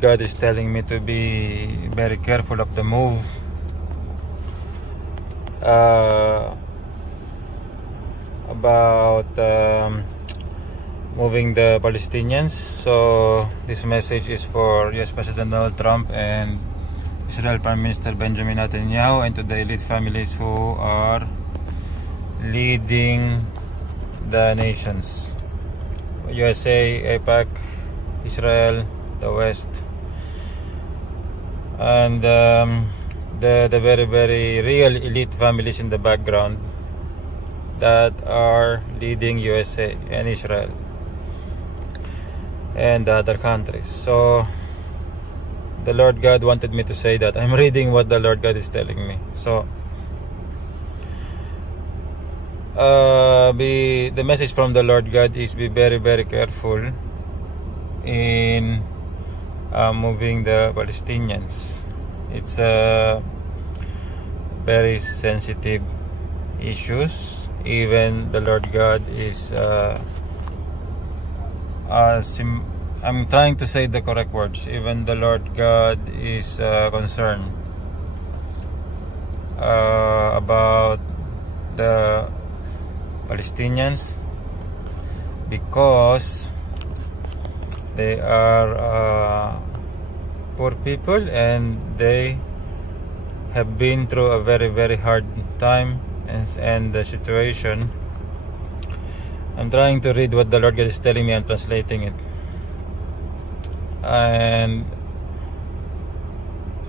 God is telling me to be very careful of the move. About moving the Palestinians. So this message is for US President Donald Trump and Israel Prime Minister Benjamin Netanyahu, and to the elite families who are leading the nations: USA, APAC, Israel, the West, and the very real elite families in the background that are leading USA and Israel and the other countries. So the Lord God wanted me to say that. I'm reading what the Lord God is telling me. So the message from the Lord God is be very careful in moving the Palestinians. It's a very sensitive issues. Even the Lord God is I'm trying to say the correct words. Even the Lord God is concerned about the Palestinians, because they are poor people and they have been through a very hard time and the situation. I'm trying to read what the Lord God is telling me and translating it. And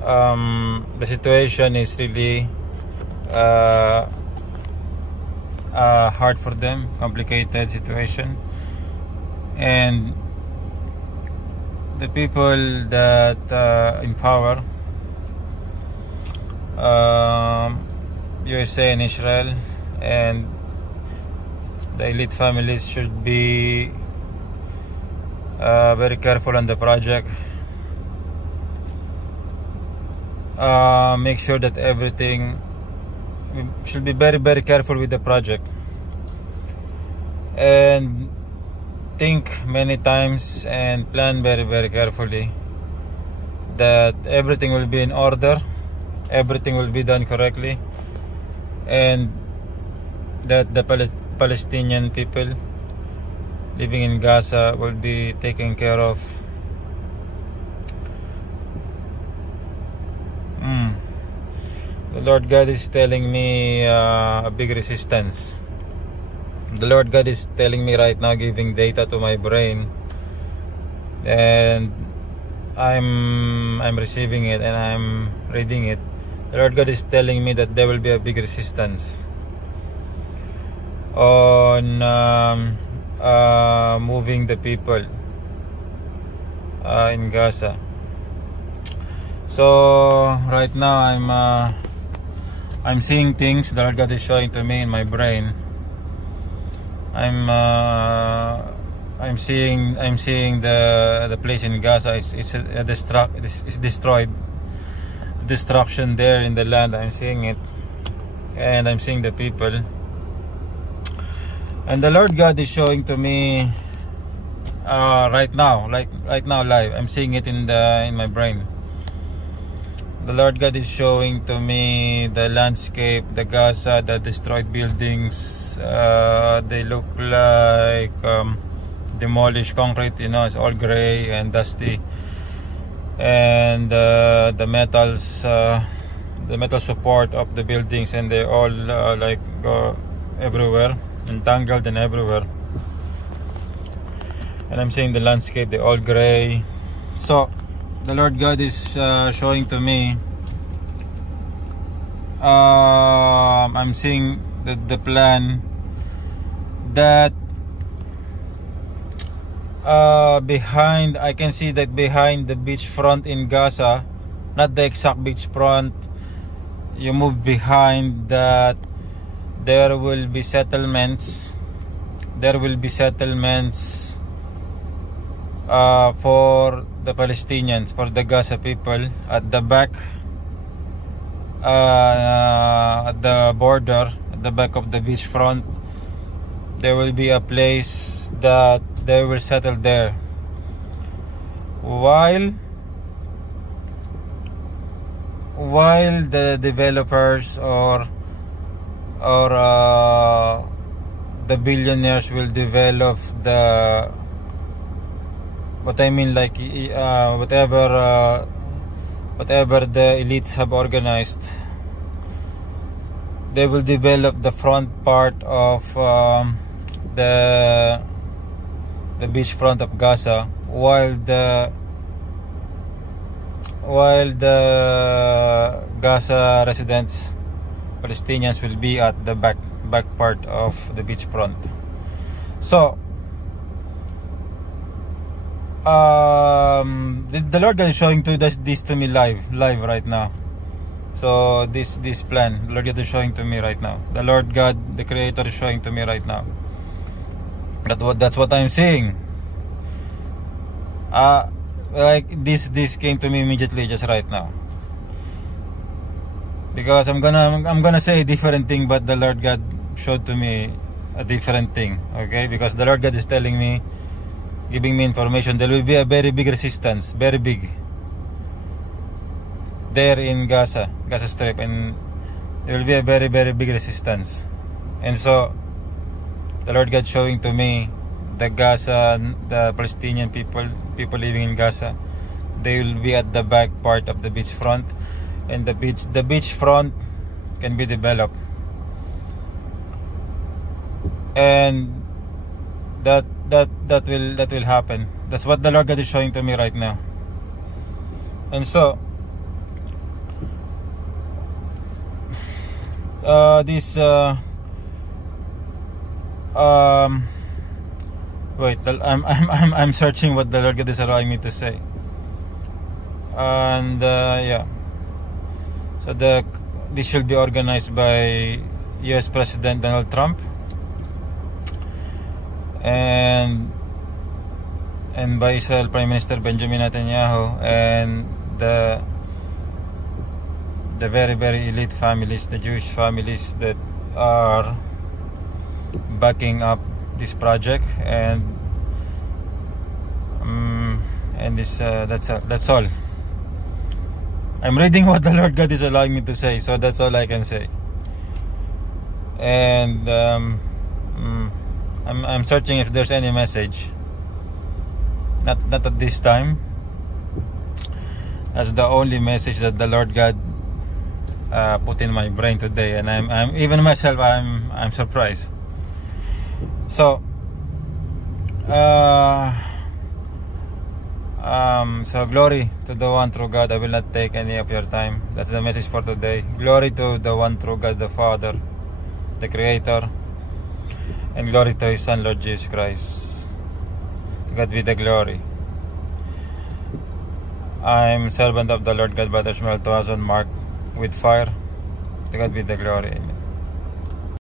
the situation is really hard for them, complicated situation, and the people that in power, USA and Israel and the elite families, should be very careful on the project. Make sure that everything should be very careful with the project, and think many times and plan very carefully that everything will be in order, everything will be done correctly, and that the Palestinian people living in Gaza will be taken care of. The Lord God is telling me a big resistance. The Lord God is telling me right now, giving data to my brain, and I'm receiving it and I'm reading it. The Lord God is telling me that there will be a big resistance on moving the people in Gaza. So right now I'm seeing things the Lord God is showing to me in my brain. I'm seeing the place in Gaza is destroyed. Destruction there in the land. I'm seeing it, and I'm seeing the people. And the Lord God is showing to me right now, live. I'm seeing it in my brain. The Lord God is showing to me the landscape, the Gaza, the destroyed buildings. They look like demolished concrete. You know, it's all gray and dusty, and the metal support of the buildings, and they're all like everywhere, entangled and everywhere. And I'm seeing the landscape, they're all gray. So the Lord God is showing to me, I'm seeing the plan that behind, I can see that behind the beach front in Gaza, not the exact beach front, you move behind that, there will be settlements for the Palestinians, for the Gaza people. At the back, at the border, at the back of the beach front, there will be a place that they will settle there, while while the developers or the billionaires will develop the, what I mean, like whatever the elites have organized, they will develop the front part of the beach front of Gaza, while the Gaza residents, Palestinians, will be at the back part of the beach front. So the Lord God is showing this to me live right now. So this plan, the Lord God is showing to me right now. The Lord God, the Creator, is showing to me right now. That's what I'm seeing. Like this came to me immediately, just right now. Because I'm gonna say a different thing, but the Lord God showed to me a different thing. Okay, because the Lord God is telling me, giving me information, there will be a very big resistance, very big, there in Gaza Strip, and there will be a very big resistance. And so the Lord God showing to me the Palestinian people living in Gaza, they will be at the back part of the beach front, and the beach front can be developed, and that will happen. That's what the Lord God is showing to me right now. And so wait, I'm searching what the Lord God is allowing me to say. And yeah, so this should be organized by US President Donald Trump and by Israel Prime Minister Benjamin Netanyahu, and the very elite families, the Jewish families that are backing up this project. And this that's all. I'm reading what the Lord God is allowing me to say, so that's all I can say. And I'm searching if there's any message. Not at this time. That's the only message that the Lord God put in my brain today, and I'm even myself, I'm surprised. So so glory to the one true God. I will not take any of your time. That's the message for today. Glory to the one true God, the Father, the Creator, and glory to His Son, Lord Jesus Christ. To God be the glory. I'm servant of the Lord God, Brother Shmuel 2000, marked with fire. To God be the glory. Amen.